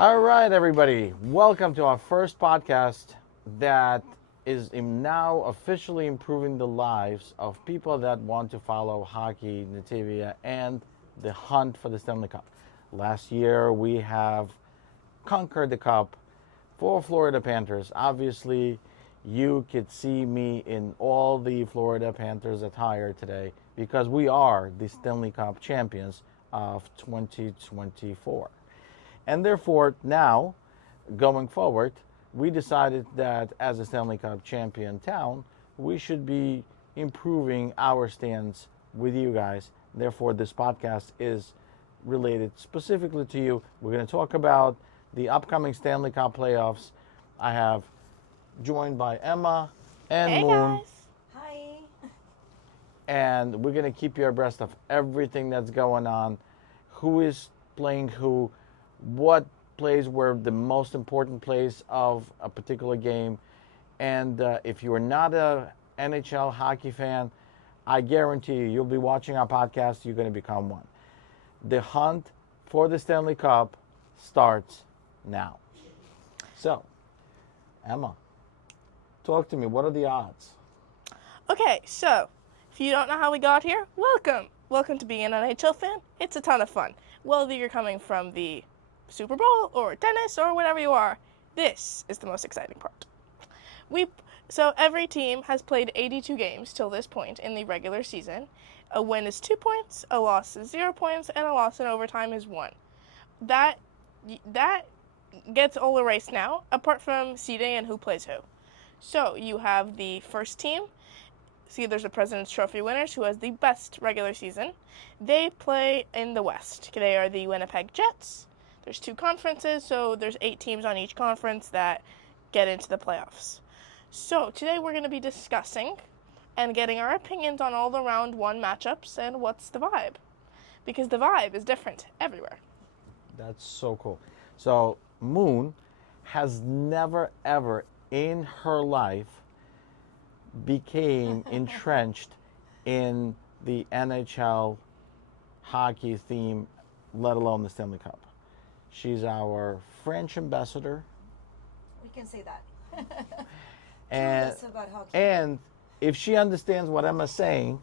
All right, everybody. Welcome to our first podcast that is now officially improving the lives of people that want to follow hockey, Netevia, and the hunt for the Stanley Cup. Last year, we have conquered the Cup for Florida Panthers. Obviously, you could see me in all the Florida Panthers attire today because we are the Stanley Cup champions of 2024. And therefore, now, going forward, we decided that as a Stanley Cup champion town, we should be improving our stands with you guys. Therefore, this podcast is related specifically to you. We're going to talk about the upcoming Stanley Cup playoffs. I have joined by Emma and Hey Moon. guys. Hi. And we're going to keep you abreast of everything that's going on, who is playing who, what plays were the most important plays of a particular game. And if you are not a NHL hockey fan, I guarantee you'll be watching our podcast, you're going to become one. The hunt for the Stanley Cup starts now. So, Emma, talk to me. What are the odds? Okay, so if you don't know how we got here, welcome. Welcome to being an NHL fan. It's a ton of fun. Whether you're coming from the Super Bowl or tennis or whatever you are, this is the most exciting part. So every team has played 82 games till this point in the regular season. A win is 2 points, a loss is 0 points, and a loss in overtime is 1. That gets all erased now, apart from seeding and who plays who. So you have the first team. See, there's the President's Trophy winners who has the best regular season. They play in the West. They are the Winnipeg Jets. There's 2 conferences, so there's 8 teams on each conference that get into the playoffs. So today we're going to be discussing and getting our opinions on all the round 1 matchups and what's the vibe. Because the vibe is different everywhere. That's so cool. So, Moon has never, ever in her life became entrenched in the NHL hockey theme, let alone the Stanley Cup. She's our French ambassador. We can say that. And, Clueless about hockey. and if she understands what Emma's saying,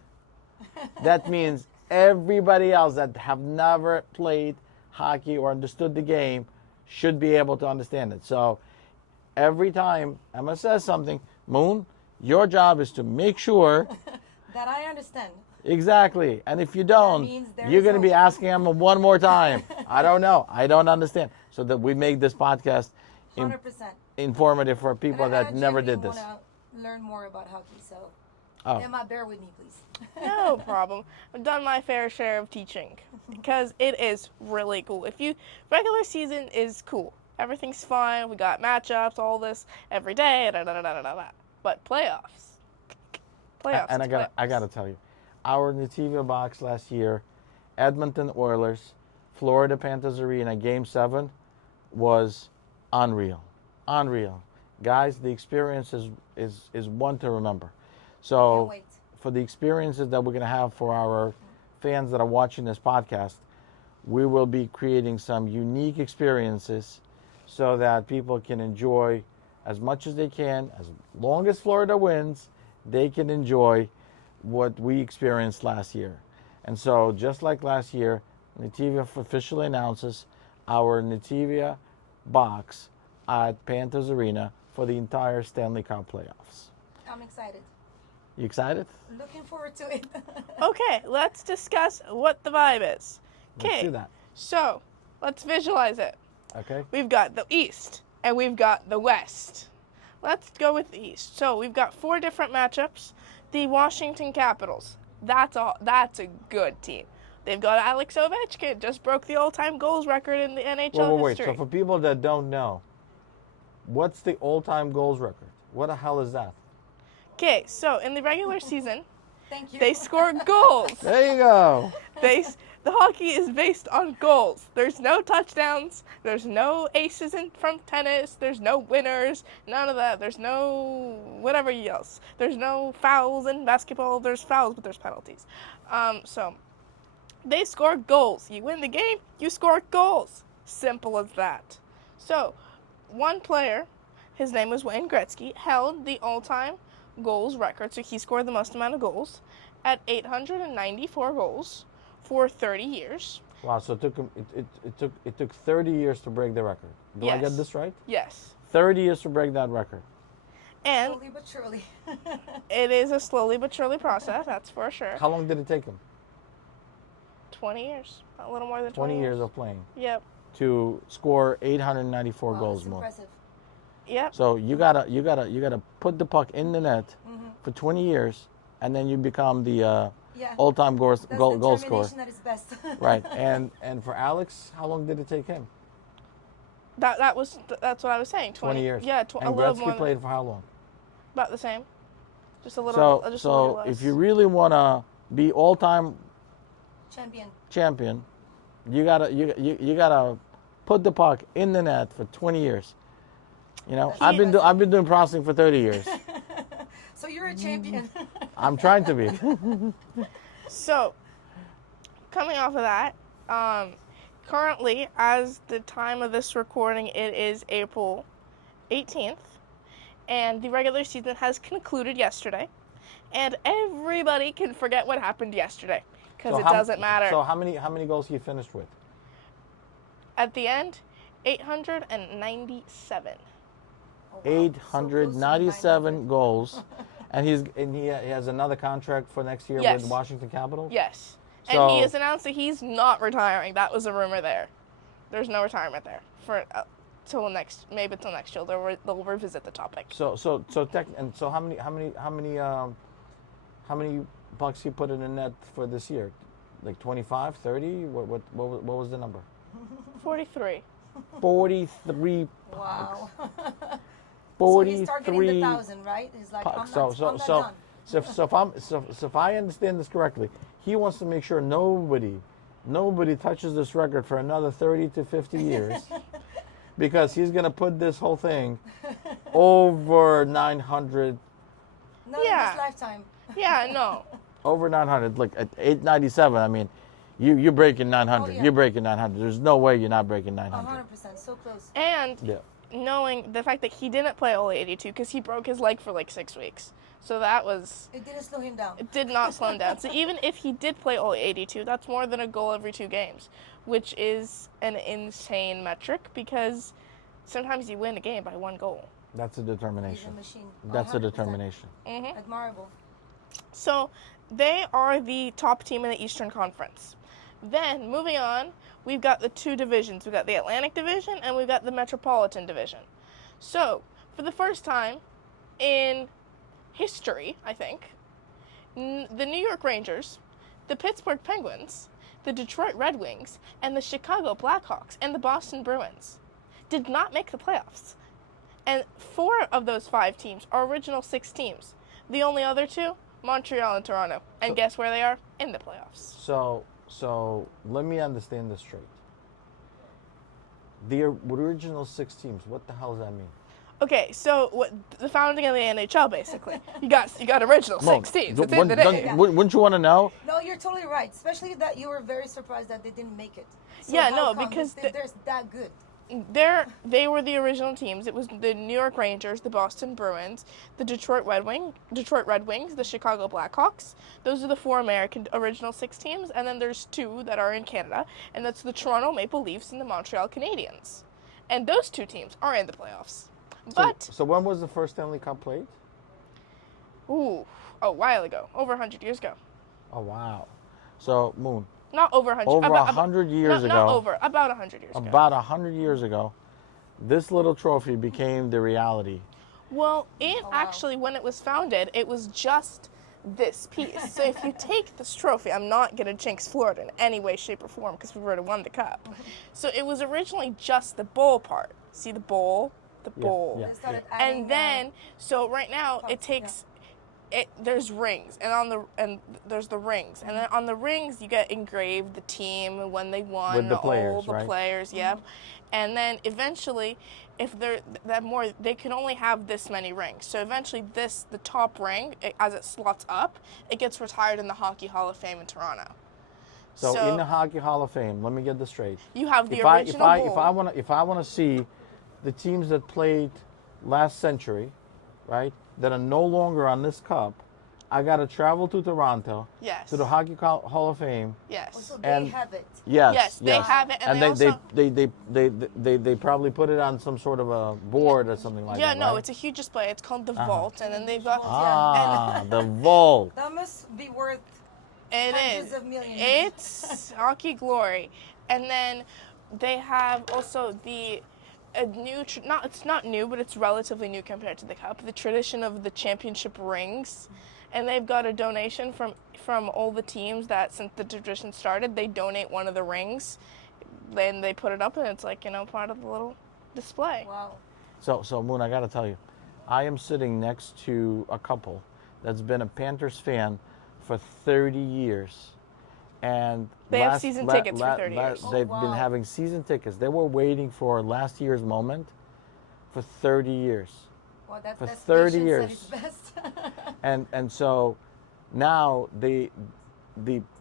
that means everybody else that have never played hockey or understood the game should be able to understand it. So every time Emma says something, Moon, your job is to make sure that I understand. exactly. And if you don't, means there you're is going to be hope. asking Emma one more time. I don't know. I don't understand. So that we make this podcast 100%. informative for people And I that never did genuinely this. wanna learn more about hockey, so Oh. Emma, bear with me, please. No problem. I've done my fair share of teaching because it is really cool. Regular season is cool. Everything's fun. We got matchups, all this every day. But playoffs. And I got to tell you, our Netevia box last year, Edmonton Oilers, Florida Panthers Arena, Game 7, was unreal. Unreal. Guys, the experience is one to remember. So Can't wait. for the experiences that we're going to have for our fans that are watching this podcast, we will be creating some unique experiences so that people can enjoy as much as they can. As long as Florida wins, they can enjoy what we experienced last year. And so just like last year, Netevia officially announces our Netevia box at Panthers Arena for the entire Stanley Cup playoffs. I'm excited. You excited? Looking forward to it. Okay, let's discuss what the vibe is. Let's Okay, do that. so let's visualize it. Okay? We've got the East and we've got the West. Let's go with the East. So we've got 4 different matchups. The Washington Capitals. That's a good team. They've got Alex Ovechkin, just broke the all-time goals record in the NHL Wait. history. So for people that don't know, what's the all-time goals record? What the hell is that? Okay, so in the regular season, Thank you. they score goals. There you go. The hockey is based on goals. There's no touchdowns. There's no aces from tennis. There's no winners. None of that. There's no whatever else. There's no fouls in basketball. There's fouls, but there's penalties. So they score goals. You win the game, you score goals. Simple as that. So, one player, his name was Wayne Gretzky, held the all-time goals record. So he scored the most amount of goals at 894 goals for 30 years. Wow, so it took him it took 30 years to break the record. Do I Yes. get this right? Yes. 30 years to break that record. And Slowly but surely. it is a slowly but surely process, that's for sure. How long did it take him? 20 years. A little more than 20 years of playing Yep. to score 894 Wow, goals that's more. impressive. Yep. So you gotta put the puck in the net for 20 years, and then you become the Yeah. all-time goal That's scorer. determination at its best. Right. And for Alex, how long did it take him? That's what I was saying. 20 years. Yeah, And a little Gretzky more than, played for how long? about the same. Just a little So just a little less. if you really wanna be all-time Champion. champion, you gotta put the puck in the net for 20 years. You know, That's I've been doing processing for 30 years. So you're a champion. I'm trying to be. So, coming off of that, currently, as the time of this recording, it is April 18th, and the regular season has concluded yesterday, and everybody can forget what happened yesterday because So it how- doesn't matter. So how many goals he finished with? At the end, 897. Oh, wow. So close to 897 900. goals, and he has another contract for next year Yes. with Washington Capitals. Yes. So- And he has announced that he's not retiring. That was a rumor there. There's no retirement there for till next year. They'll revisit the topic. So how many bucks he put in the net for this year? Like 25, 30? What was the number? 43. 43 Wow. So 43 he's targeting the 1,000, right? He's like, pucks. I'm not done. So if I understand this correctly, he wants to make sure nobody touches this record for another 30 to 50 years, because he's gonna put this whole thing over 900. Not in Yeah. this lifetime. Yeah, no. Over 900. Like at 897. I mean, you're breaking 900. Oh, yeah. You're breaking 900. There's no way you're not breaking 900. 100%. So close. And Yeah. knowing the fact that he didn't play all 82 because he broke his leg for like 6 weeks. So that was, It didn't slow him down. it did not slow him down. So even if he did play all 82, that's more than a goal every 2 games, which is an insane metric because sometimes you win a game by 1 goal. That's a He's a determination. machine. That's a 100%. determination. Admirable. So they are the top team in the Eastern Conference. Then, moving on, we've got the 2 divisions. We've got the Atlantic Division and we've got the Metropolitan Division. So, for the first time in history, I think, the New York Rangers, the Pittsburgh Penguins, the Detroit Red Wings, and the Chicago Blackhawks and the Boston Bruins did not make the playoffs. And 4 of those 5 teams are original 6 teams. The only other 2, Montreal and Toronto. And guess where they are? In the playoffs. So let me understand this straight. The original 6 teams. What the hell does that mean? Okay, so what the founding of the NHL basically. You got original 6 teams. It's in the day. Wouldn't you want to know? No, you're totally right. Especially that you were very surprised that they didn't make it. So Yeah, how no, come because they're that good. They were the original teams. It was the New York Rangers, the Boston Bruins, the Detroit Red Wings, the Chicago Blackhawks. Those are the 4 American original 6 teams, and then there's 2 that are in Canada, and that's the Toronto Maple Leafs and the Montreal Canadiens. And those 2 teams are in the playoffs. But So when was the first Stanley Cup played? a while ago, over 100 years ago. Oh wow. So Moon. Not over 100. Over about 100 years ago. Not over. About 100 years ago. About 100 years ago, this little trophy became the reality. Well, wow. actually, when it was founded, it was just this piece. So if you take this trophy, I'm not going to jinx Florida in any way, shape, or form because we've already won the cup. So it was originally just the bowl part. See the bowl? The bowl. yeah. They started adding, And then, so right now, it parts, takes... there's rings, and there's the rings, and then on the rings you get engraved the team and when they won, With the all players, the right? players, yep. And then eventually, if they're that more, they can only have this many rings. So eventually, the top ring, as it slots up, it gets retired in the Hockey Hall of Fame in Toronto. So in the Hockey Hall of Fame, let me get this straight. You have the If original I bowl. if I want to see the teams that played last century, right, that are no longer on this cup, I got to travel to Toronto, Yes. to the Hockey Hall of Fame. Yes. Also, And- they have it. Yes, Yes, they have it, and they also. they probably put it on some sort of a board or something like Yeah, that. no, right? it's a huge display. It's called the Vault, and then they've got. Ah, the vault. That must be worth It hundreds is. of millions. It's hockey glory, and then they have also a new. Not it's not new, but it's relatively new compared to the cup. The tradition of the championship rings, and they've got a donation from all the teams that since the tradition started, they donate one of the rings, then they put it up, and it's like part of the little display. Wow. So Moon, I got to tell you, I am sitting next to a couple that's been a Panthers fan for 30 years. And They have season tickets for 30 years. They've Oh, been wow. having season tickets. They were waiting for last year's moment for 30 years. Well, For that's 30 patience years. at its best. And so now the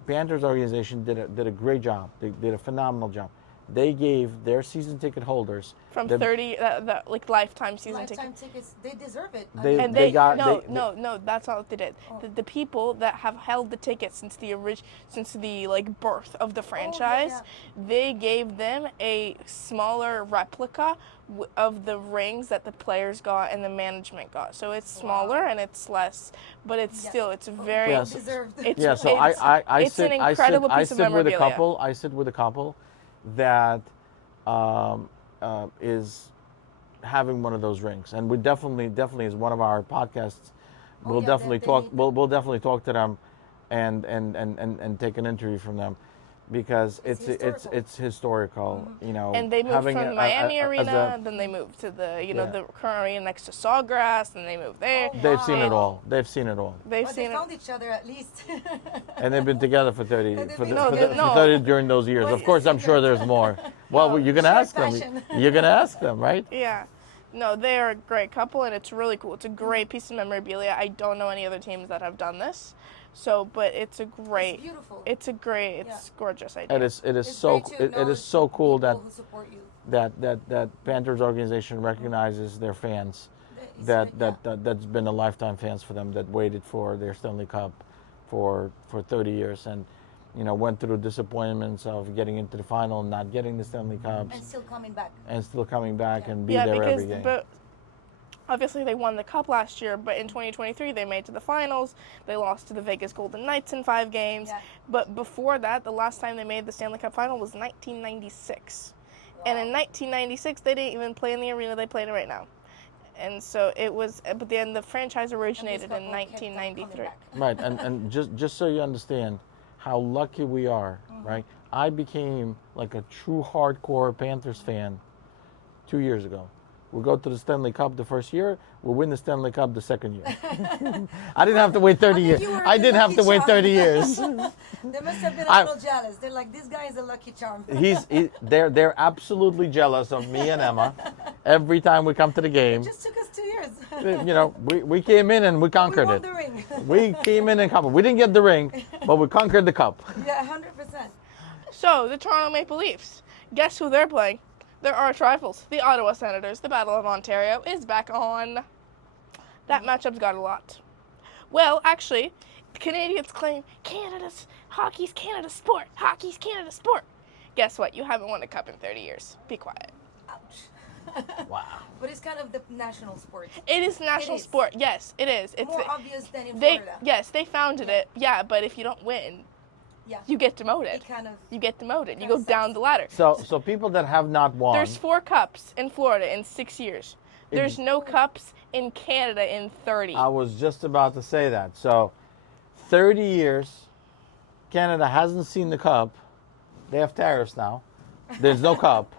Panthers organization did a great job. They did a phenomenal job. They gave their season ticket holders From the- 30, the lifetime season Lifetime ticket. tickets, they deserve it. I They- mean, And they got- no, they- no, that's not what they did. Oh. The people that have held the tickets since the birth of the franchise, they gave them a smaller replica of the rings that the players got and the management got. So it's smaller and it's less, but it's Yeah. still it's well very Yes. deserved. it's Yeah, so it's, I it's sit an I incredible sit piece of with a memorabilia. couple. I sit with a couple that is having one of those rings, and we definitely is one of our podcasts. Oh, We'll yeah, definitely they talk. need We'll definitely talk to them, and take an interview from them, because It's it's historical. You know, And they moved having from a- the Miami as arena, a- then they moved to the Yeah. the current arena next to Sawgrass, and they moved there. Oh, They've seen it Wow. all. They've seen it all, They've But seen they it. found each other at least. and they've been together for 30 They've for, been the, for, the, together. for 30 during those years. What's Of the course, I'm sure secret? there's more. Well, you're gonna Short ask them. passion. You're gonna ask them, right? Yeah. No, they are a great couple, and it's really cool. It's a great piece of memorabilia. I don't know any other teams that have done this, but it's a great. It's beautiful. It's a great. It's gorgeous idea. It is It's so great to it know is so cool people that who support you. that Panthers organization recognizes their fans. It's That, right, yeah. that's been a lifetime fans for them, that waited for their Stanley Cup for 30 years, and went through disappointments of getting into the final and not getting the Stanley Cups, And still coming back. and still coming back Yeah. and be yeah, there because every game. but obviously they won the cup last year, but in 2023 they made to the finals. They lost to the Vegas Golden Knights in 5 games. Yeah. But before that, the last time they made the Stanley Cup final was 1996. And in 1996, they didn't even play in the arena they played in right now. And so it was, but then the franchise originated in 1993. Right, and just so you understand how lucky we are, right? I became like a true hardcore Panthers fan 2 years ago. We go to the Stanley Cup the first year, we win the Stanley Cup the second year. I didn't have to wait 30 years. you were I the didn't have to lucky wait charm. 30 years. They must have been a I- little jealous. They're like, this guy is a lucky charm. They're absolutely jealous of me and Emma every time we come to the game. It just took us 2 years. We came in and we We conquered won it. the ring. We came in and conquered. We didn't get the ring, but we conquered the cup. Yeah, 100%. So the Toronto Maple Leafs, guess who they're playing? Their arch rivals, the Ottawa Senators. The Battle of Ontario is back on. That matchup's got a lot. Well, actually, the Canadians claim hockey's Canada's sport. Hockey's Canada's sport. Guess what? You haven't won a cup in 30 years. Be quiet. Ouch. Wow. But it's kind of the national sport. It is national is. sport. Yes, it is. It's More obvious than in they Florida. yes, they founded it. Yeah, but if you don't win, Yeah. you get demoted. It kind of. You get demoted. You Kinda go down sucks. the ladder. So people that have not won, There's 4 cups in Florida in 6 years. There's no cups in Canada in 30. I was just about to say that. So 30 years, Canada hasn't seen the cup. They have tariffs now. There's no cup.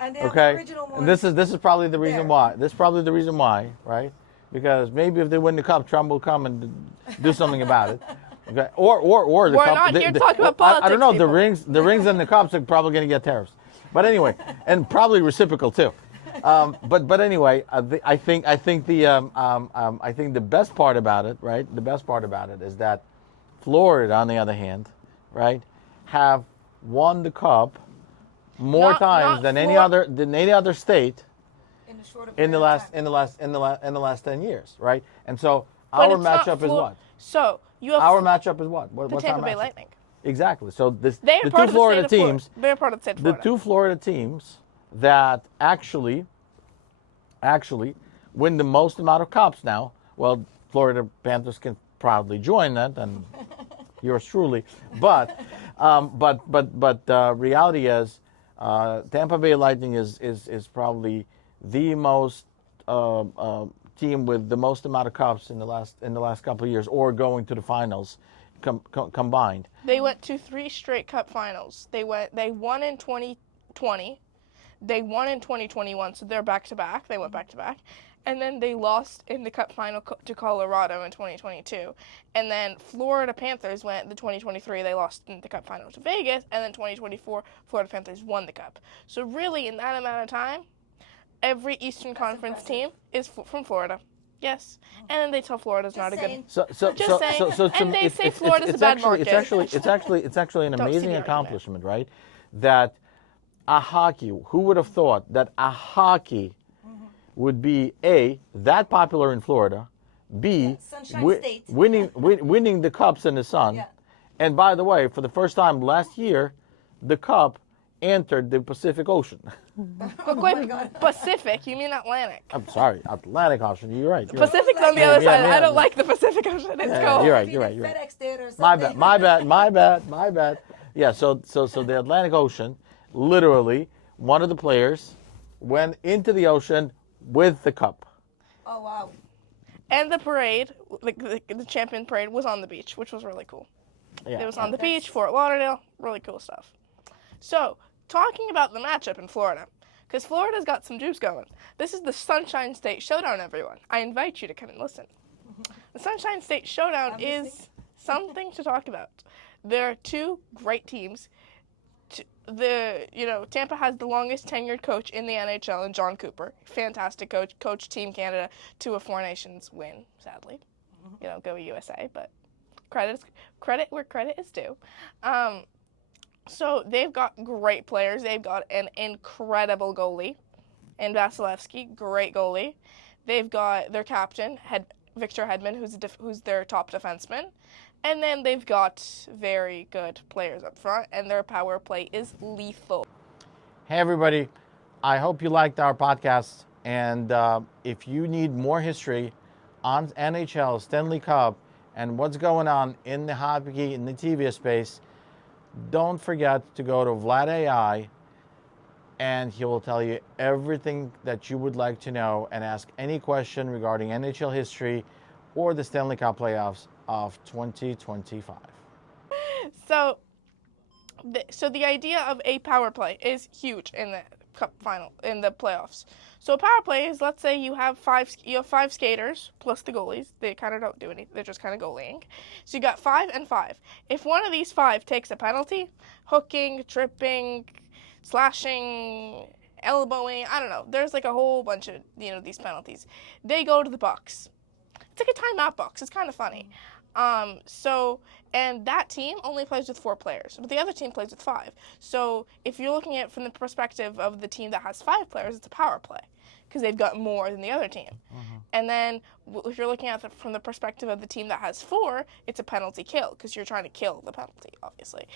And they have Okay, original ones. and this is probably the reason there. why. This is probably the reason why, right? Because maybe if they win the cup, Trump will come and do something about it. Okay, or the We're cup. not here to talk about I don't know. politics, The rings and the cups are probably going to get tariffs. But anyway, and probably reciprocal too. But anyway, I think the best part about it, right? The best part about it is that Florida, on the other hand, right, have won the cup more Not times than any Flor- other state, a shorter in period the of last time. in the last 10 years, right? And so But our it's not matchup is what? So you have Our matchup is what? the What's our Tampa Bay matchup? Lightning. Exactly. So They're the part two of Florida the state of Florida. teams, They're part of the state of the Florida. two Florida teams that actually win the most amount of cups now. Well, Florida Panthers can proudly join that, and yours truly. But reality is, Tampa Bay Lightning is probably the most team with the most amount of cups in the last couple of years, or going to the finals combined. They went to 3 straight Cup finals. They won in 2020. They won in 2021, so they're back to back. They went back to back. And then they lost in the Cup final to Colorado in 2022. And then Florida Panthers went the 2023. They lost in the Cup final to Vegas. And then 2024, Florida Panthers won the Cup. So really, in that amount of time, every Eastern Conference team is from Florida. Yes. And then they tell Florida's not a good. Just saying. And they say Florida's a bad market. It's actually an Don't see amazing the argument. accomplishment, right? That a hockey, who would have thought that a hockey would be A, that popular in Florida, B, Sunshine State. winning the cups in the sun. Yeah. And by the way, for the first time last year, the cup entered the Pacific Ocean. But wait, Pacific, you mean Atlantic. I'm sorry, Atlantic Ocean. You're right. Pacific's on the other side. I don't like the Pacific Ocean. It's cold. You're right. You're right. FedEx did or My something. bad. My bad. Yeah. So the Atlantic Ocean, literally, one of the players went into the ocean with the cup. Oh, wow. And the parade, the champion parade, was on the beach, which was really cool. Yeah. It was on the beach, Fort Lauderdale, really cool stuff. So, talking about the matchup in Florida, because Florida's got some juice going. This is the Sunshine State Showdown, everyone. I invite you to come and listen. The Sunshine State Showdown is something to talk about. There are two great teams. Tampa has the longest tenured coach in the NHL, in John Cooper. Fantastic coach. Coached Team Canada to a Four Nations win, sadly. Go USA, but credit where credit is due. So they've got great players. They've got an incredible goalie in Vasilevsky, great goalie. They've got their captain, Victor Hedman, who's their top defenseman. And then they've got very good players up front, and their power play is lethal. Hey, everybody. I hope you liked our podcast. And if you need more history on NHL, Stanley Cup, and what's going on in the hockey and the Netevia space, don't forget to go to Vlad AI, and he will tell you everything that you would like to know and ask any question regarding NHL history or the Stanley Cup Playoffs of 2025. So the idea of a power play is huge in the Cup final, in the playoffs. So a power play is, let's say you have five skaters plus the goalies. They kind of don't do anything. They're just kind of goalieing. So you got 5 and 5. If one of these 5 takes a penalty, hooking, tripping, slashing, elbowing, I don't know. There's like a whole bunch of, these penalties. They go to the Bucks. It's like a timeout box. It's kind of funny. And that team only plays with 4 players, but the other team plays with 5. So if you're looking at it from the perspective of the team that has 5 players, it's a power play because they've got more than the other team. And then if you're looking at it from the perspective of the team that has 4, it's a penalty kill because you're trying to kill the penalty, obviously.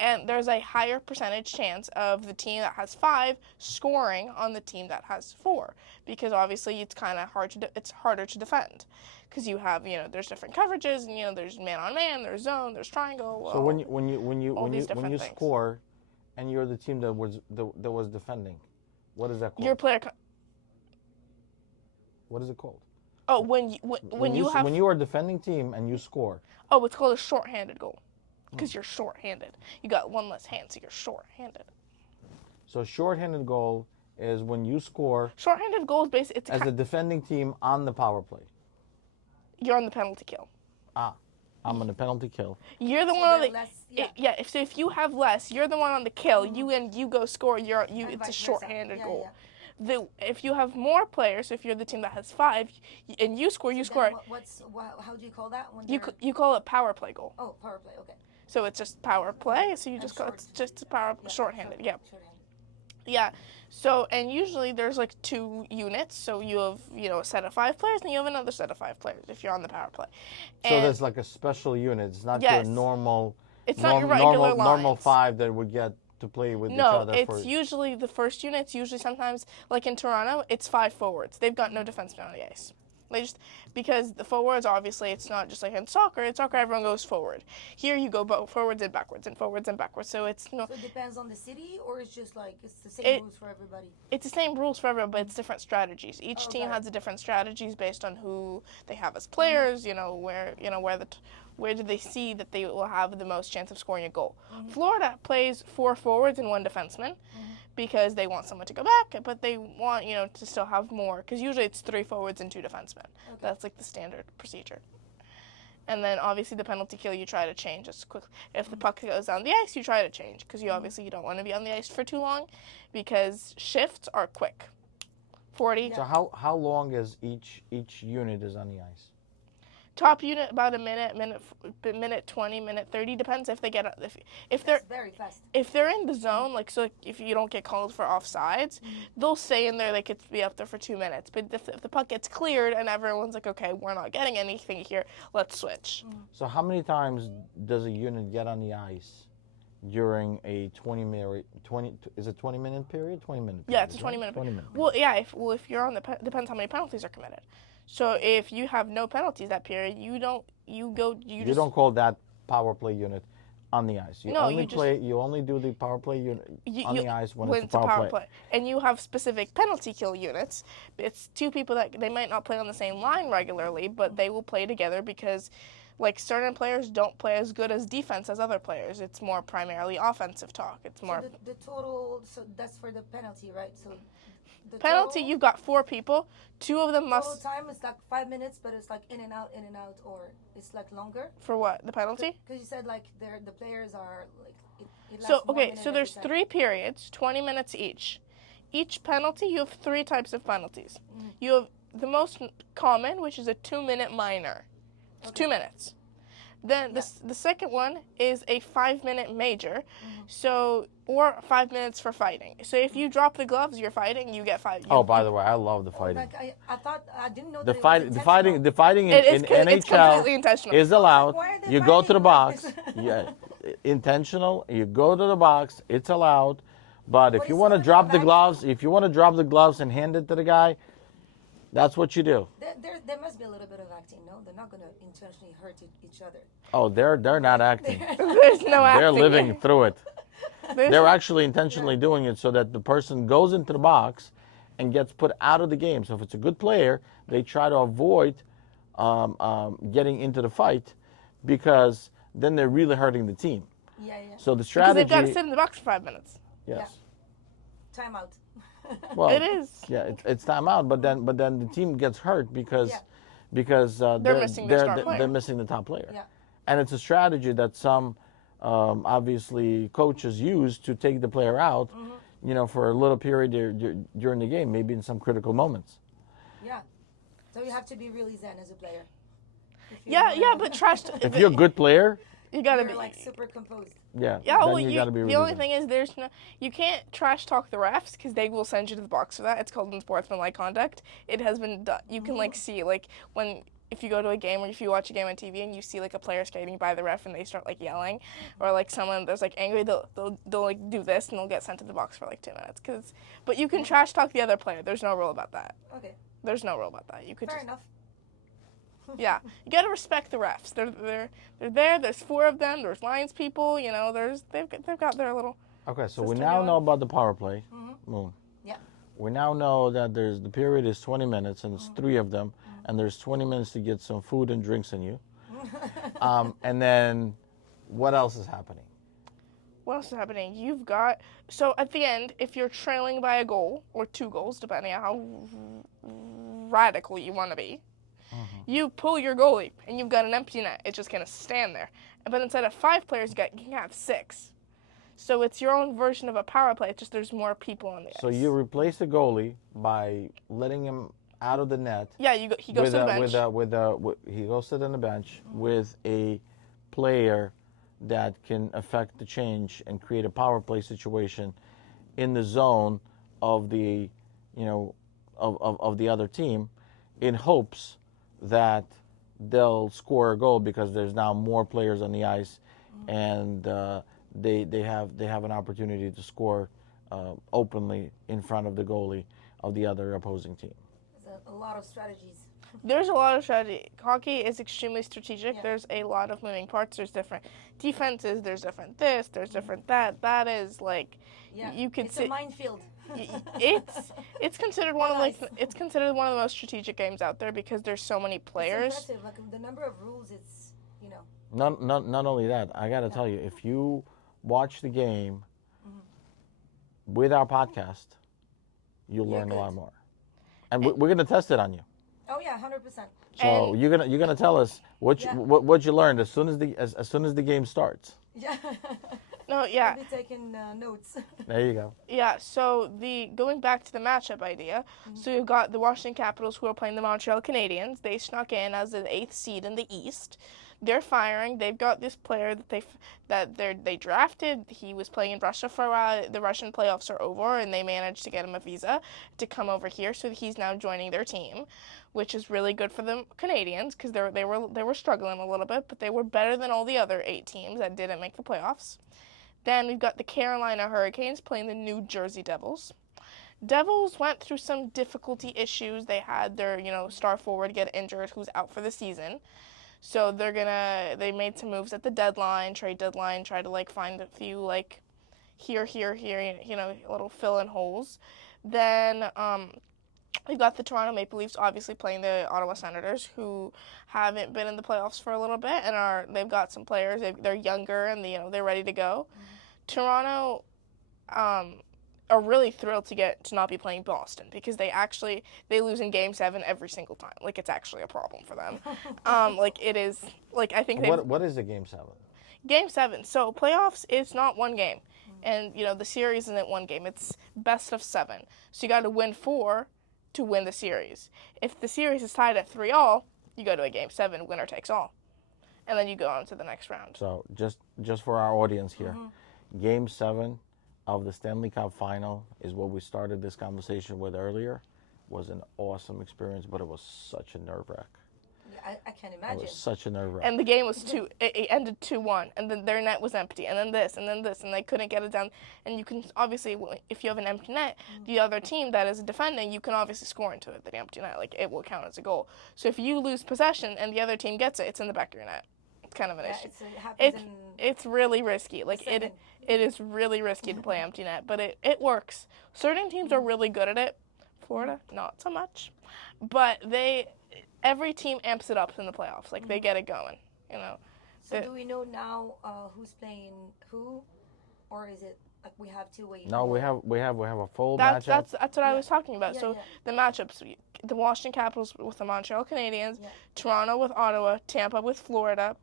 And there's a higher percentage chance of the team that has 5 scoring on the team that has 4 because obviously it's kind of it's harder to defend. Because you have, there's different coverages, and there's man on man, there's zone, there's triangle. So when you score, and you're the team that was defending, what is that called? Your player. What is it called? Oh, when you are a defending team and you score. Oh, it's called a shorthanded goal, because you're shorthanded. You got one less hand, so you're shorthanded. So shorthanded goal is when you score. Shorthanded goal is basically as a defending team on the power play. You're on the penalty kill. I'm on the penalty kill. You're the one on the If you have less, you're the one on the kill. You go score. It's a shorthanded goal. Yeah. If you have more players, if you're the team that has 5, and you score, you score. How do you call that? You call it power play goal. Oh, power play. Okay. So it's just power play. So you just call it's just power shorthanded. Yeah. Yeah. So, and usually there's like 2 units. So you have, a set of 5 players, and you have another set of 5 players if you're on the power play. So And there's like a special unit. It's not your yes, normal, it's not your regular normal lines. 5 that would get to play with each No, other. it's usually the first unit. It's usually sometimes, like in Toronto, it's 5 forwards. They've got no defensemen on the ice. They just, because the forwards, obviously, it's not just like in soccer. In soccer, everyone goes forward. Here, you go both forwards and backwards and forwards and backwards. So it's no. So it depends on the city, or it's just like it's the same rules for everybody. It's the same rules for everyone, but it's different strategies. Each team got it. has a different strategies based on who they have as players. Where do they see that they will have the most chance of scoring a goal? Florida plays 4 forwards and 1 defenseman because they want someone to go back, but they want to still have more because usually it's 3 forwards and 2 defensemen. Okay. That's like the standard procedure. And then obviously the penalty kill you try to change as quickly. If the puck goes down the ice, you try to change because you don't want to be on the ice for too long because shifts are quick. 40. So how long is each unit is on the ice? Top unit about a minute 20, minute 30, depends if they get if they're That's very fast. if they're in the zone, like so if you don't get called for offsides, they'll stay in there. They could be up there for 2 minutes. But if the puck gets cleared and everyone's like, okay, we're not getting anything here, let's switch. So how many times does a unit get on the ice during a 20-minute is it 20-minute period? 20-minute period. Yeah, it's a 20-minute. 20 minute. Well, yeah, if you're on depends how many penalties are committed. So if you have no penalties that period, you don't call that power play unit on the ice. No, You only do the power play unit on the ice when it's a power play. And you have specific penalty kill units. It's 2 people that they might not play on the same line regularly, but they will play together because like certain players don't play as good as defense as other players. It's more primarily offensive talk. It's more So the total. So that's for the penalty, right? So the penalty. total, You've got 4 people. 2 of them total must time is like 5 minutes, but it's like in and out, or it's like longer. for what the penalty. Because you said like the players are like it lasts So 1 okay, minute so every there's time. 3 periods, 20 minutes each. Each penalty, you have 3 types of penalties. You have the most common, which is a 2-minute minor. It's 2 minutes. Then the second one is a 5-minute major, so or 5 minutes for fighting. So if you drop the gloves, you're fighting, you get 5. Oh, by the way, I love the fighting. Like I thought I didn't know The that fighting in It's NHL completely intentional. is allowed. Why are they You go to the fighting? box. Yeah, intentional. You go to the box. It's allowed. But if But you it's want to not drop the about- gloves, and hand it to the guy, that's what you do. There must be a little bit of acting. No, they're not gonna intentionally hurt each other. Oh, they're not acting. There's no acting. They're living through it. There's They're actually intentionally doing it so that the person goes into the box and gets put out of the game. So if it's a good player, they try to avoid getting into the fight because then they're really hurting the team. Yeah. So the because strategy. they've got to sit in the box for 5 minutes. Yes. Timeout. Well, It is. Yeah, it's time out, but then the team gets hurt because They're missing their star player. they're missing the top player. Yeah. And it's a strategy that some obviously coaches use to take the player out, for a little period during the game, maybe in some critical moments. Yeah. So you have to be really zen as a player. But trash. If you're a good player, you gotta You're be like super composed. yeah, Yeah, then well, you gotta be really the only good. thing is you can't trash talk the refs because they will send you to the box for that. It's called unsportsmanlike conduct. It has been done. You can see if you go to a game or if you watch a game on TV and you see like a player skating by the ref and they start like yelling, or like someone that's like angry, they'll like do this and they'll get sent to the box for like 2 minutes. But you can trash talk the other player. There's no rule about that. Okay. There's no rule about that. You could Fair just enough. yeah. You gotta respect the refs. They're there. There's 4 of them. There's lines people. They've got their little. Okay, so we system now going. know about the power play, Moon. Yeah. We now know that the period is 20 minutes and it's 3 of them, and there's 20 minutes to get some food and drinks in you. And then, what else is happening? What else is happening? You've got so at the end, if you're trailing by a goal or 2 goals, depending on how radical you want to be, you pull your goalie and you've got an empty net. It's just gonna stand there. But instead of 5 players, you can have 6. So it's your own version of a power play. It's just there's more people on the ice. So you replace the goalie by letting him out of the net. Yeah, he goes to the bench. He goes sit on the bench with a player that can affect the change and create a power play situation in the zone of the, of the other team, in hopes that they'll score a goal because there's now more players on the ice, and they have an opportunity to score openly in front of the goalie of the other opposing team. There's a lot of strategies. There's a lot of strategy. Hockey is extremely strategic. Yeah. There's a lot of moving parts. There's different defenses. There's different this. There's different that. That is like, Yeah. you could It's see. a minefield. It's considered one of Nice. it's considered one of the most strategic games out there because there's so many players. It's impressive. Like the number of rules, it's Not only that, I got to tell you, if you watch the game with our podcast, you'll You're learn a lot good. more. And we're going to test it on you. Oh yeah, 100%. So And- you're gonna tell us what Yeah. what you learned as soon as the game starts. Yeah. No, yeah. I'll be taking notes. There you go. Yeah, so going back to the matchup idea, so you've got the Washington Capitals who are playing the Montreal Canadiens. They snuck in as the 8th seed in the East. They're firing. They've got this player that they drafted. He was playing in Russia for a while. The Russian playoffs are over, and they managed to get him a visa to come over here. So he's now joining their team, which is really good for the Canadiens because they were struggling a little bit, but they were better than all the other 8 teams that didn't make the playoffs. Then we've got the Carolina Hurricanes playing the New Jersey Devils. Devils went through some difficulty issues. They had their, star forward get injured who's out for the season. So they made some moves at the trade deadline, try to find a few here, little fill-in holes. Then we've got the Toronto Maple Leafs obviously playing the Ottawa Senators, who haven't been in the playoffs for a little bit, and they've got some players. They're younger and they're ready to go. Toronto are really thrilled to not be playing Boston because they lose in Game 7 every single time. It's actually a problem for them. It is I think What is the Game 7? Game 7. So playoffs is not one game, and the series isn't one game. It's best of 7. So you got to win 4 to win the series. If the series is tied at 3-3, you go to a Game 7, winner takes all, and then you go on to the next round. So just for our audience here, Game 7 of the Stanley Cup Final is what we started this conversation with earlier. Was an awesome experience, but it was such a nerve wrack. Yeah, I can't It imagine. was such a nerve wrack. And the game was it ended 2-1, and then their net was empty, and then this, and they couldn't get it down. And you can obviously, if you have an empty net, the other team that is defending, you can obviously score into it, the empty net. It will count as a goal. So if you lose possession and the other team gets it, it's in the back of your net. It's kind of an issue. It happens It's really risky. second. It is really risky to play empty net, but it works. Certain teams are really good at it. Florida, not so much. But every team amps it up in the playoffs. They get it going, So do we know now who's playing who, or is it we have to wait? No, we have a full That's matchup. what I was talking about. Yeah, So yeah. the matchups: the Washington Capitals with the Montreal Canadiens, Yeah. Toronto with Ottawa, Tampa with Florida,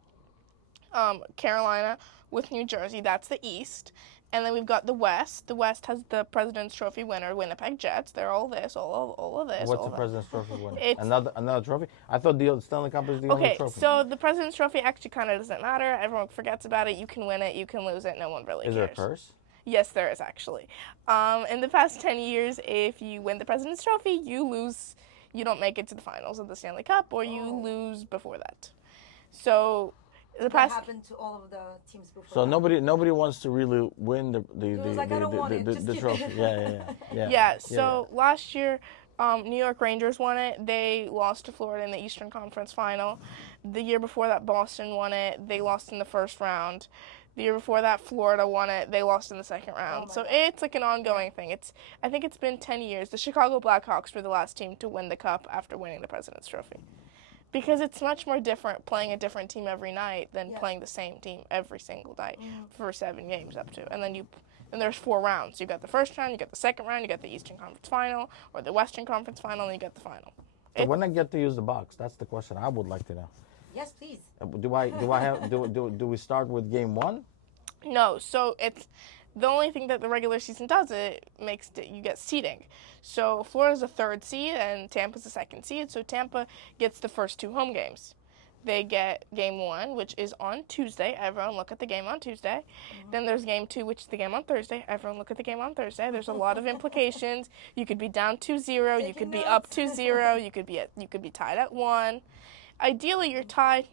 Carolina with New Jersey. That's the East. And then we've got the West. The West has the President's Trophy winner, Winnipeg Jets. They're all this, all of this. What's all the that. President's Trophy win? It's- Another trophy? I thought the Stanley Cup is the only Okay, trophy. so the President's Trophy actually kind of doesn't matter. Everyone forgets about it. You can win it. You can lose it. No one really Is cares. there a curse? Yes, there is actually. In the past 10 years, if you win the President's Trophy, you lose. You don't make it to the finals of the Stanley Cup, or you lose before that. So the That past. happened to all of the teams before. So that. nobody wants to really win the was like, I don't want it, just the give trophy. it. Yeah. Yeah, so last year, New York Rangers won it. They lost to Florida in the Eastern Conference Final. The year before that, Boston won it. They lost in the first round. The year before that, Florida won it. They lost in the second round. my So God. it's an ongoing thing. I think it's been 10 years. The Chicago Blackhawks were the last team to win the Cup after winning the President's Trophy. Because it's much more different playing a different team every night than Yeah. playing the same team every single night for 7 games up to. And then there's 4 rounds. You got the first round, you got the second round, you got the Eastern Conference Final or the Western Conference Final, and you got the final. So when I get to use the box, that's the question I would like to know. Yes, please. Do I have do we start with game 1? No, so it's the only thing that the regular season does. It makes you get seeding. So Florida's the 3rd seed and Tampa's the 2nd seed. So Tampa gets the first 2 home games. they get game 1, which is on Tuesday. Everyone look at the game on Tuesday. Then there's game 2, which is the game on Thursday. Everyone look at the game on Thursday. There's a lot of implications. You could be down 2-0. You could be up 2-0. You could be tied at 1. Ideally,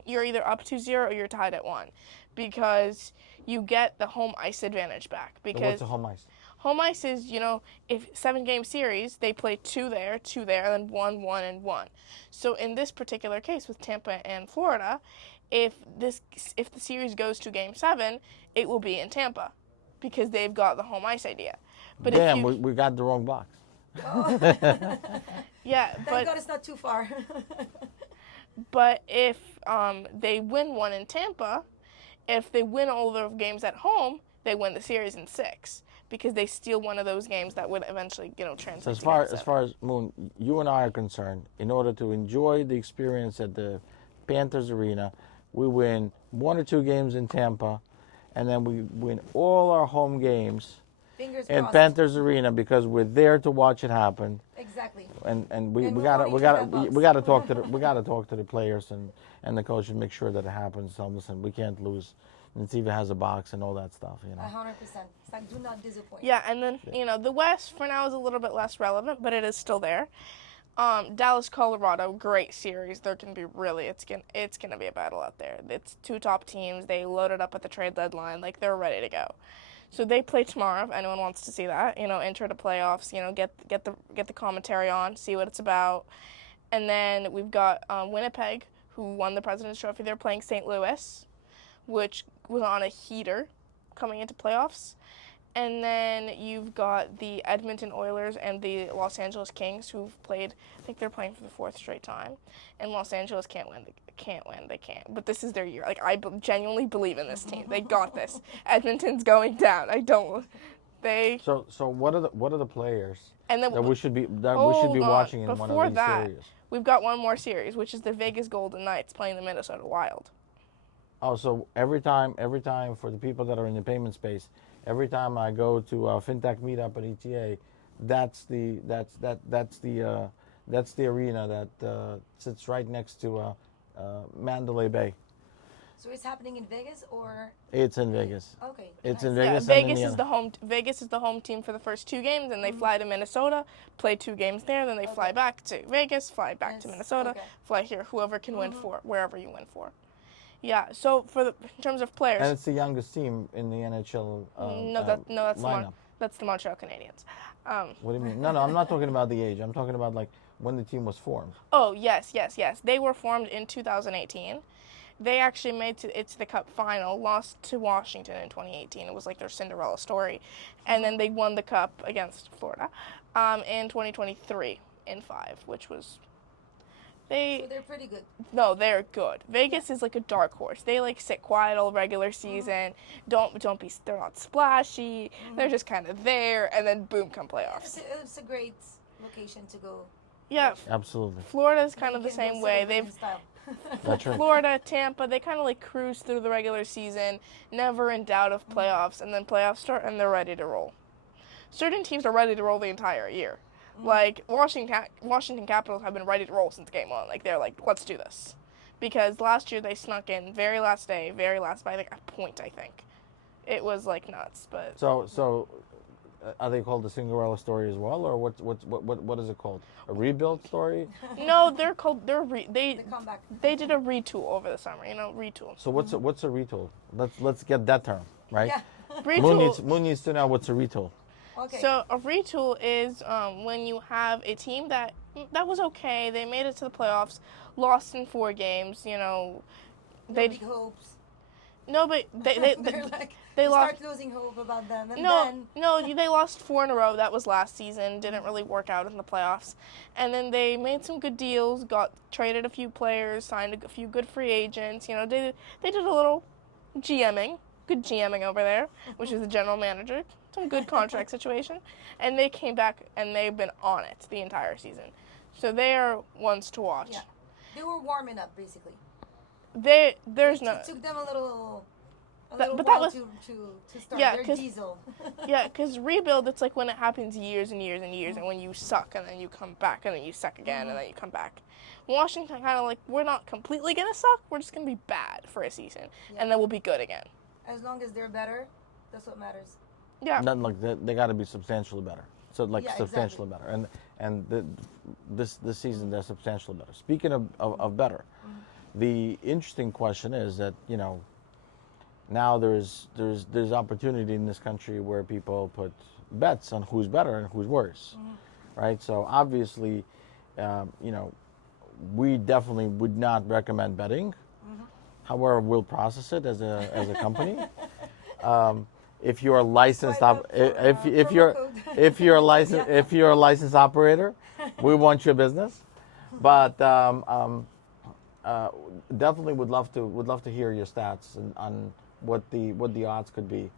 you're either up 2-0 or you're tied at 1, because you get the home ice advantage back. So Because what's a home ice? home ice is, if 7-game series, they play 2 there, and then 1, 1, and 1. So in this particular case with Tampa and Florida, if the series goes to game 7, it will be in Tampa, because they've got the home ice idea. But Damn, we got the wrong box. Yeah, Thank God it's not too far. but if they win one in Tampa, if they win all their games at home, they win the series in 6, because they steal one of those games that would eventually, translate. So to as far as Moon, you and I are concerned, in order to enjoy the experience at the Panthers Arena, we win 1 or 2 games in Tampa, and then we win all our home games Fingers in crossed. Panthers Arena, because we're there to watch it happen. Exactly. And we And gotta we'll already we gotta talk to the players and the coach and make sure that it happens. So listen, we can't lose. Netevia has a box and all that stuff. 100%. It's like, do not disappoint. Yeah, and then, the West for now is a little bit less relevant, but it is still there. Dallas, Colorado, great series. They're going to be it's going to be a battle out there. It's 2 top teams. They loaded up at the trade deadline. Like, they're ready to go. So they play tomorrow, if anyone wants to see that. Enter the playoffs, get the commentary on, see what it's about. And then we've got Winnipeg, who won the President's Trophy. They're playing St. Louis, which was on a heater coming into playoffs. And then you've got the Edmonton Oilers and the Los Angeles Kings, who've played. I think they're playing for the 4th straight time. And Los Angeles can't win. They can't. But this is their year. Like, I genuinely believe in this team. They got this. Edmonton's going down. So what are the players And then that we should be hold on. watching in Before one of these that, series? we've got one more series, which is the Vegas Golden Knights playing the Minnesota Wild. Oh, so every time for the people that are in the payment space, every time I go to a FinTech meetup at ETA, that's the arena that sits right next to Mandalay Bay. So it's happening in Vegas or? It's in Vegas. Okay. It's nice. in Vegas. Yeah, and Vegas is the home team for the first 2 games, and they fly to Minnesota, play 2 games there, then they fly back to Vegas, fly back to Minnesota, fly here. Whoever can win for wherever you win for. Yeah. So in terms of players, And it's the youngest team in the NHL lineup. that's the Montreal Canadiens. What do you mean? No, I'm not talking about the age. I'm talking about like when the team was formed. Oh yes. They were formed in 2018. They actually made it to the Cup final, lost to Washington in 2018. It was like their Cinderella story, and then they won the Cup against Florida in 2023 in 5, which was. So they're pretty good. No, they're good. Vegas is like a dark horse. They like sit quiet all regular season. They're not splashy. They're just kind of there, and then boom, come playoffs. It's a great location to go. Yeah, Absolutely. Florida's kind of the same way. That's right. Florida, Tampa, they kind of like cruise through the regular season, never in doubt of playoffs, and then playoffs start and they're ready to roll. Certain teams are ready to roll the entire year. Like Washington Capitals have been ready to roll since game 1. Like they're like, let's do this, because last year they snuck in very last day, by like a point, I think. It was like nuts, but. So, are they called the Cinderella story as well, or what is it called? A rebuild story? No, they come back. They did a retool over the summer. Retool. So what's a retool? Let's get that term right. Yeah. Retool. Moon needs to know what's a retool. Okay. So a retool is when you have a team that was okay. They made it to the playoffs, lost in 4 games. no They big hopes. no, but they You lost. start losing hope about them, and No, they lost 4 in a row. That was last season. Didn't really work out in the playoffs. And then they made some good deals, traded a few players, signed a few good free agents. They did a little good GMing over there, which is the general manager. Some good contract situation. And they came back, and they've been on it the entire season. So they are ones to watch. Yeah. They were warming up, basically. There's It no. took them a little A little but while that was to start yeah, their 'cause- diesel. yeah, because rebuild, it's like when it happens years and years and years, and when you suck and then you come back and then you suck again and then you come back. Washington kind of like, we're not completely gonna suck, we're just gonna be bad for a season, Yeah. and then we'll be good again. As long as they're better, that's what matters. Yeah. Not like they got to be substantially better. So like Yeah, substantially exactly. better, and this season they're substantially better. Speaking of better, the interesting question is that now there's opportunity in this country where people put bets on who's better and who's worse, right? So obviously, we definitely would not recommend betting. However, we'll process it as a company. If you're a licensed if you're a licensed operator, we want your business. But definitely would love to hear your stats on what the odds could be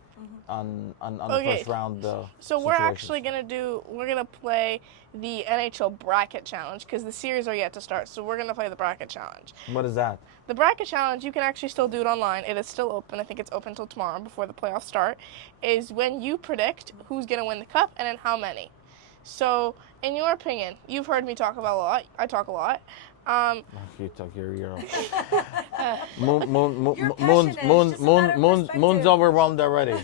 on the Okay. first round. So we're situations. actually gonna play the NHL bracket challenge because the series are yet to start. So we're gonna play the bracket challenge. What is that? The bracket challenge, you can actually still do it online. It is still open. I think it's open till tomorrow before the playoffs start. Is when you predict who's gonna win the cup and in how many. So, in your opinion, you've heard me talk about a lot. I talk a lot. You talk your You're moon's perspective. overwhelmed already.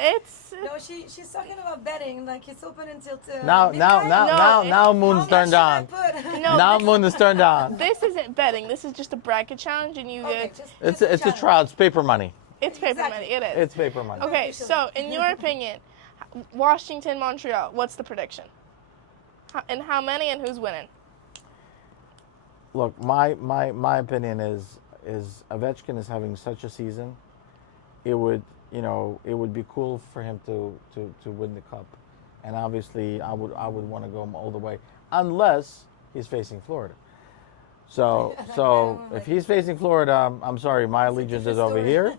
It's No, she's talking about betting. Like it's open until Now No, moon's turned on. No, Now this- moon is turned on. this isn't betting. This is just a bracket challenge, and you Okay, get It's a trial. It's paper money. it's paper Exactly. money. It is. It's paper money. Okay, so in your opinion, Washington, Montreal, what's the prediction? And how many and who's winning? Look, my opinion is Ovechkin is having such a season. It would be cool for him to win the cup, and obviously I would want to go all the way unless he's facing Florida. So if he's facing Florida, I'm sorry, my allegiance is over here.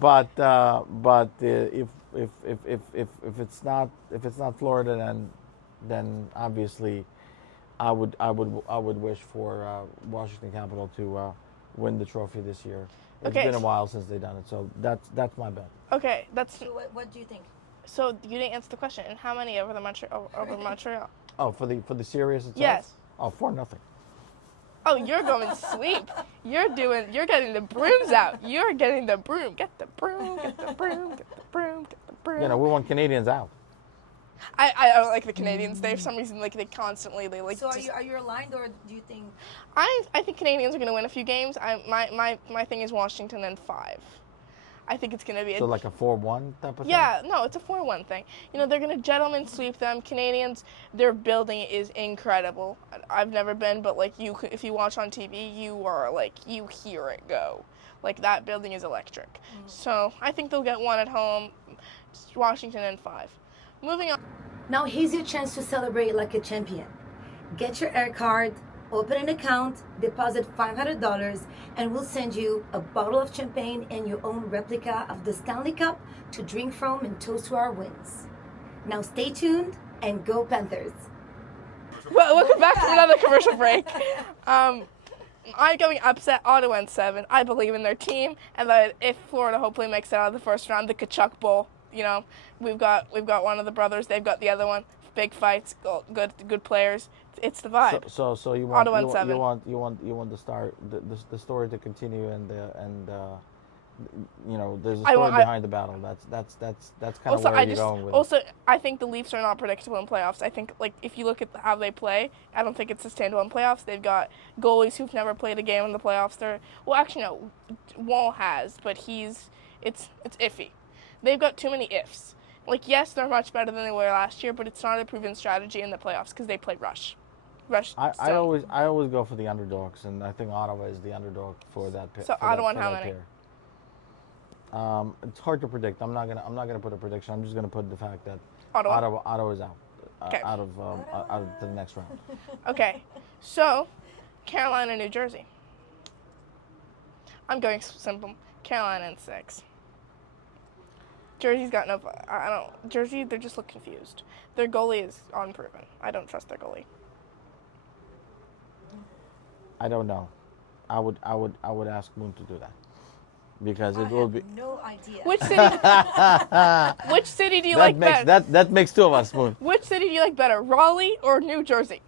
But if it's not Florida, then obviously I would wish for Washington Capitol to win the trophy this year. It's Okay. been a while since they've done it, so that's my bet. Okay, that's So what do you think? so you didn't answer the question. And how many over Montreal? Oh, for the series itself? Yes. Oh, 4-0. Oh, you're going sweep. You're getting the brooms out. You're getting the broom. Get the broom. Get the broom. Get the broom. Get the broom. We want Canadians out. I don't like the Canadians. They, for some reason, like they constantly they like. So just- are you aligned or do you think? I think Canadians are going to win a few games. My thing is Washington in 5. I think it's going to be So like a 4-1 type of thing? yeah, no, it's a 4-1 thing. They're going to gentlemen sweep them. Canadians, their building is incredible. I've never been, but like if you watch on TV, you hear it go. Like that building is electric. So I think they'll get one at home. Washington in 5. Moving on. Now here's your chance to celebrate like a champion. Get your air card, open an account, deposit $500, and we'll send you a bottle of champagne and your own replica of the Stanley Cup to drink from and toast to our wins. Now stay tuned and go Panthers. Well, welcome back from another commercial break. I'm going upset Ottawa in 7. I believe in their team, and that if Florida hopefully makes it out of the first round, the Kachuk Bowl. We've got one of the brothers. They've got the other one. Big fights, good players. It's the vibe. So you want Ottawa in 7. you want the story to continue and there's a story behind the battle. That's kind of where you're going with it. Also, I think the Leafs are not predictable in playoffs. I think like if you look at how they play, I don't think it's sustainable in playoffs. They've got goalies who've never played a game in the playoffs. Wall has, but it's iffy. They've got too many ifs. Like yes, they're much better than they were last year, but it's not a proven strategy in the playoffs because they play rush. I always go for the underdogs, and I think Ottawa is the underdog for that. So Ottawa and how many? It's hard to predict. I'm not gonna put a prediction. I'm just gonna put the fact that Ottawa is out, Okay. out of the next round. Okay, so Carolina, New Jersey. I'm going simple. Carolina in 6. Jersey's got no. Jersey, they just look confused. Their goalie is unproven. I don't trust their goalie. I don't know. I would ask Moon to do that. because I it will have be. no idea. Which city do you like better? That makes two of us, Moon. Which city do you like better, Raleigh or New Jersey?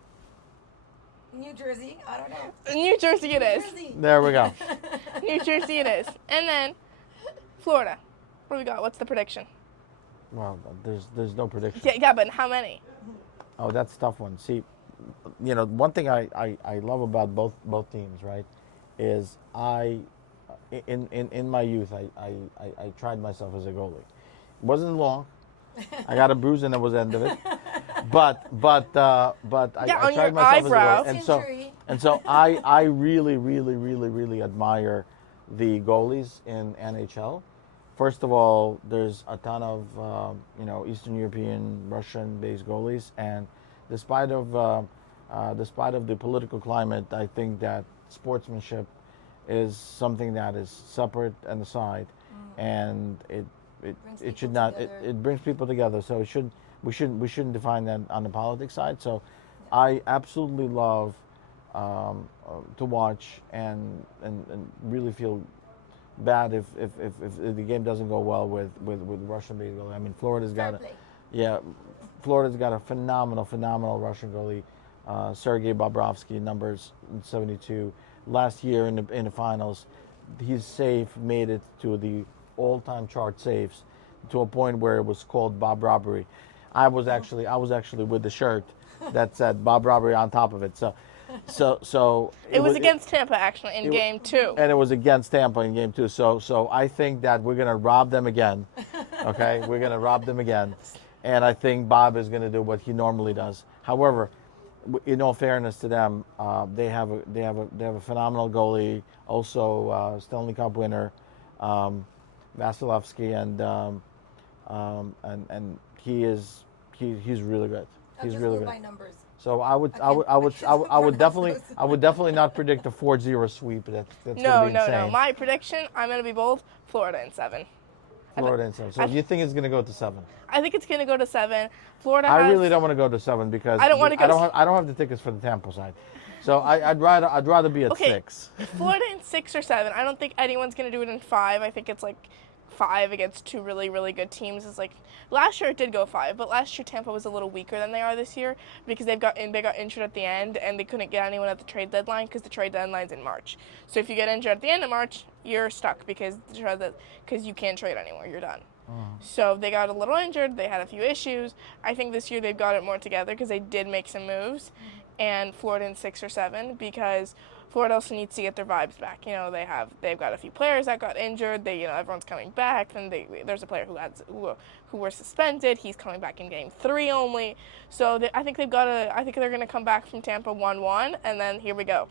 New Jersey? I don't know. New Jersey it is. Jersey. There we go. New Jersey it is. And then Florida. What do we got? What's the prediction? Well, there's no prediction. Yeah, but how many? Oh, that's a tough one. See, one thing I love about both teams, right, is in my youth I tried myself as a goalie. It wasn't long. I got a bruise and that was the end of it. But I on your tried myself eyebrow. as a goalie, and so I really admire the goalies in NHL. First of all, there's a ton of Eastern European, Russian-based goalies, and despite of the political climate, I think that sportsmanship is something that is separate and aside, and it should not it brings people together. So we shouldn't define that on the politics side. So I absolutely love to watch and really feel bad if the game doesn't go well with Russian-based goalie. I mean, Florida's got a phenomenal Russian goalie, Sergei Bobrovsky, numbers 72. Last year in the finals, his save made it to the all-time chart saves, to a point where it was called Bob Robbery. I was actually with the shirt that said Bob Robbery on top of it. So it was against Tampa actually in game 2. And it was against Tampa in game 2. So I think that we're gonna rob them again. Okay, we're gonna rob them again, and I think Bob is gonna do what he normally does. However, in all fairness to them, they have a phenomenal goalie, also Stanley Cup winner, Vasilevsky, and he's really good. He's really good. By numbers. So I would definitely not predict a 4-0 sweep. That's gonna be insane. No. My prediction, I'm gonna be bold. Florida in 7. Florida in 7. So you think it's gonna go to 7? I think it's gonna go to 7. Florida. I really don't want to go to 7 because I don't want to go. I don't have the tickets for the Tampa side. So I'd rather be at 6. Florida in 6 or 7. I don't think anyone's gonna do it in 5. I think it's like 5 against 2 really good teams. Is like last year it did go 5, but last year Tampa was a little weaker than they are this year because they got injured at the end and they couldn't get anyone at the trade deadline because the trade deadline's in March. So if you get injured at the end of March, you're stuck because you can't trade anymore. You're done. So they got a little injured. They had a few issues. I think this year they've got it more together because they did make some moves. And Florida in 6 or 7 because Florida also needs to get their vibes back. They've got a few players that got injured. Everyone's coming back. Then there's a player who were suspended. He's coming back in game 3 only. So I think they're gonna come back from Tampa 1-1, and then here we go.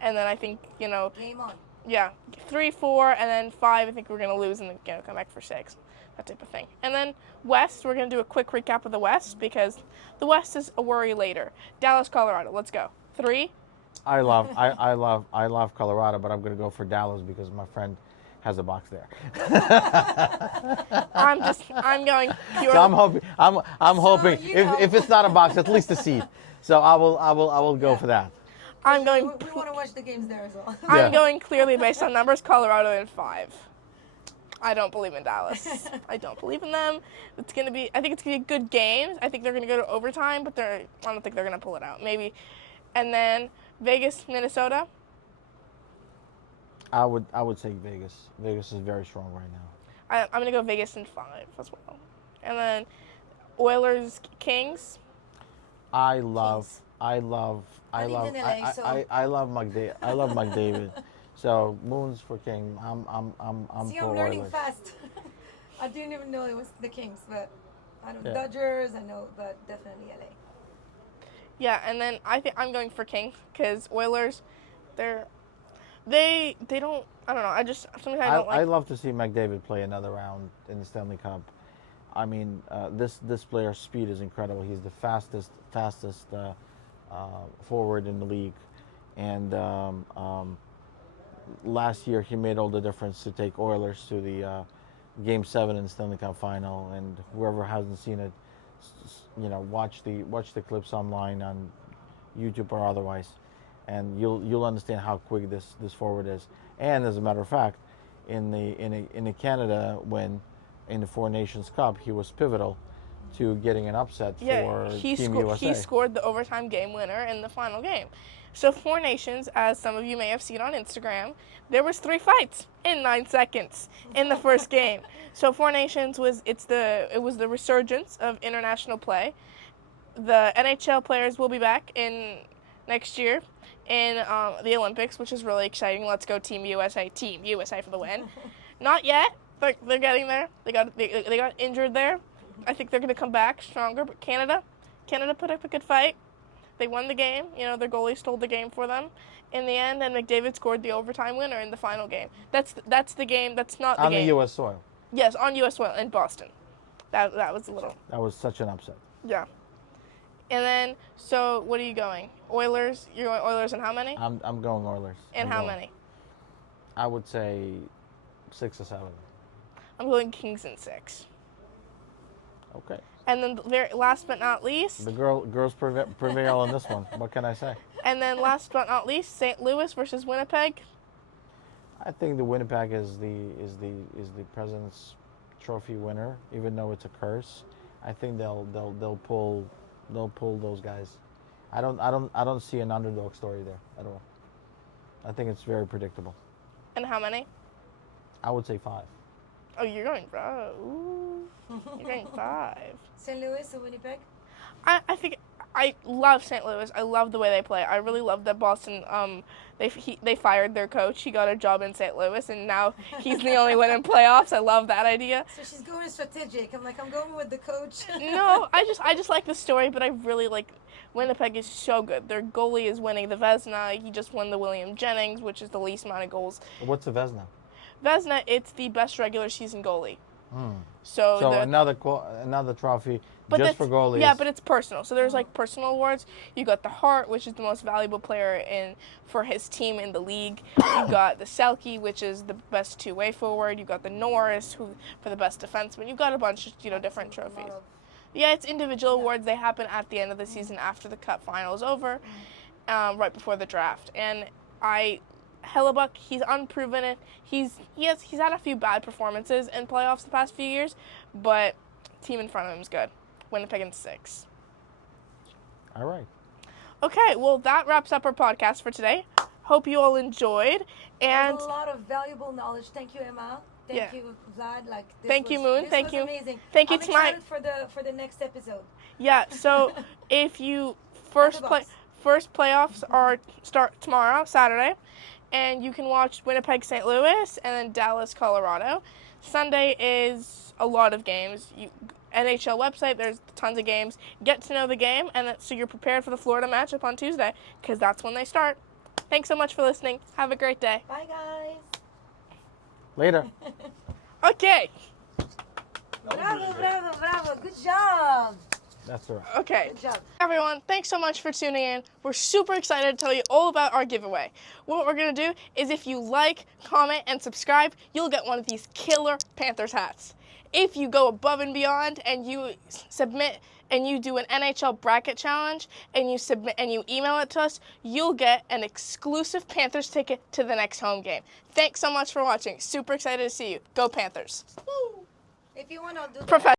And then I think game on. Yeah, 3-4, and then 5. I think we're gonna lose and then come back for 6. That type of thing. And then West, we're going to do a quick recap of the West because the West is a worry later. Dallas, Colorado. Let's go. 3. I love Colorado, but I'm going to go for Dallas because my friend has a box there. I'm going pure. So I'm hoping if it's not a box, at least a seat. So I will go for that. We want to watch the games there as well. I'm going clearly based on numbers. Colorado in 5. I don't believe in Dallas. I don't believe in them. I think it's gonna be a good game. I think they're gonna go to overtime, but I don't think they're gonna pull it out. Maybe. And then Vegas, Minnesota. I would say Vegas. Vegas is very strong right now. I'm gonna go Vegas in 5 as well. And then Oilers, Kings. I love McDavid. I love McDavid. So Moons for King. I'm See, for I'm learning Oilers. fast. I didn't even know it was the Kings, but I know Yeah. Dodgers. I know, but definitely LA. Yeah, and then I think I'm going for Kings because Oilers, they don't. I don't know. Sometimes I don't like. I love to see McDavid play another round in the Stanley Cup. I mean, this player's speed is incredible. He's the fastest forward in the league, and last year he made all the difference to take Oilers to the Game 7 in the Stanley Cup Final. And whoever hasn't seen it, watch the clips online on YouTube or otherwise, and you'll understand how quick this forward is. And as a matter of fact, in the Canada when in the Four Nations Cup he was pivotal to getting an upset for Team USA. He scored the overtime game winner in the final game. So Four Nations, as some of you may have seen on Instagram, there was 3 fights in 9 seconds in the first game. So Four Nations was the resurgence of international play. The NHL players will be back in next year in the Olympics, which is really exciting. Let's go Team USA! Team USA for the win. Not yet, but they're getting there. They got injured there. I think they're going to come back stronger. But Canada put up a good fight. They won the game. You know, their goalie stole the game for them in the end, and McDavid scored the overtime winner in the final game. That's the game. That's not the game. On the U.S. soil. Yes, on U.S. soil in Boston. That was a little. That was such an upset. Yeah. And then, so what are you going? Oilers? You're going Oilers and how many? I'm going Oilers. And how many? I would say 6 or 7. I'm going Kings in 6. Okay. And then last but not least, The girls prevail on this one. What can I say? and then last but not least, St. Louis versus Winnipeg. I think the Winnipeg is the President's Trophy winner, even though it's a curse. I think they'll pull those guys. I don't see an underdog story there at all. I think it's very predictable. And how many? I would say 5. Oh, you're going, bro. Ooh. You're going 5. St. Louis or Winnipeg? I think I love St. Louis. I love the way they play. I really love that Boston. They fired their coach. He got a job in St. Louis, and now he's the only one in playoffs. I love that idea. So she's going strategic. I'm going with the coach. No, I just like the story, but I really like Winnipeg is so good. Their goalie is winning the Vezina. He just won the William Jennings, which is the least amount of goals. What's the Vezina? Vezina, it's the best regular season goalie. So another trophy just for goalies. Yeah, but it's personal. So there's like personal awards. You got the Hart, which is the most valuable player for his team in the league. You got the Selke, which is the best two-way forward. You got the Norris, who for the best defenseman. You got a bunch of different trophies. Yeah, it's individual awards. They happen at the end of the season after the Cup final is over, right before the draft. And Hellebuck, he's unproven it. He's had a few bad performances in playoffs the past few years, but team in front of him is good. Winnipeg in 6. All right. Okay, well that wraps up our podcast for today. Hope you all enjoyed, and a lot of valuable knowledge. Thank you, Emma. Thank you, Vlad. Thank you, Moon. Thank you. Amazing. Thank you, I'm excited for the next episode. Yeah. So if you first playoffs start tomorrow, Saturday. And you can watch Winnipeg, St. Louis, and then Dallas, Colorado. Sunday is a lot of games. NHL website, there's tons of games. Get to know the game, and so you're prepared for the Florida matchup on Tuesday, because that's when they start. Thanks so much for listening. Have a great day. Bye, guys. Later. Okay. Bravo. Good job. That's right. Okay. Good job. Everyone, thanks so much for tuning in. We're super excited to tell you all about our giveaway. What we're going to do is if you like, comment, and subscribe, you'll get one of these killer Panthers hats. If you go above and beyond and you submit and you do an NHL bracket challenge and you submit and you email it to us, you'll get an exclusive Panthers ticket to the next home game. Thanks so much for watching. Super excited to see you. Go Panthers. If you want to do Professional.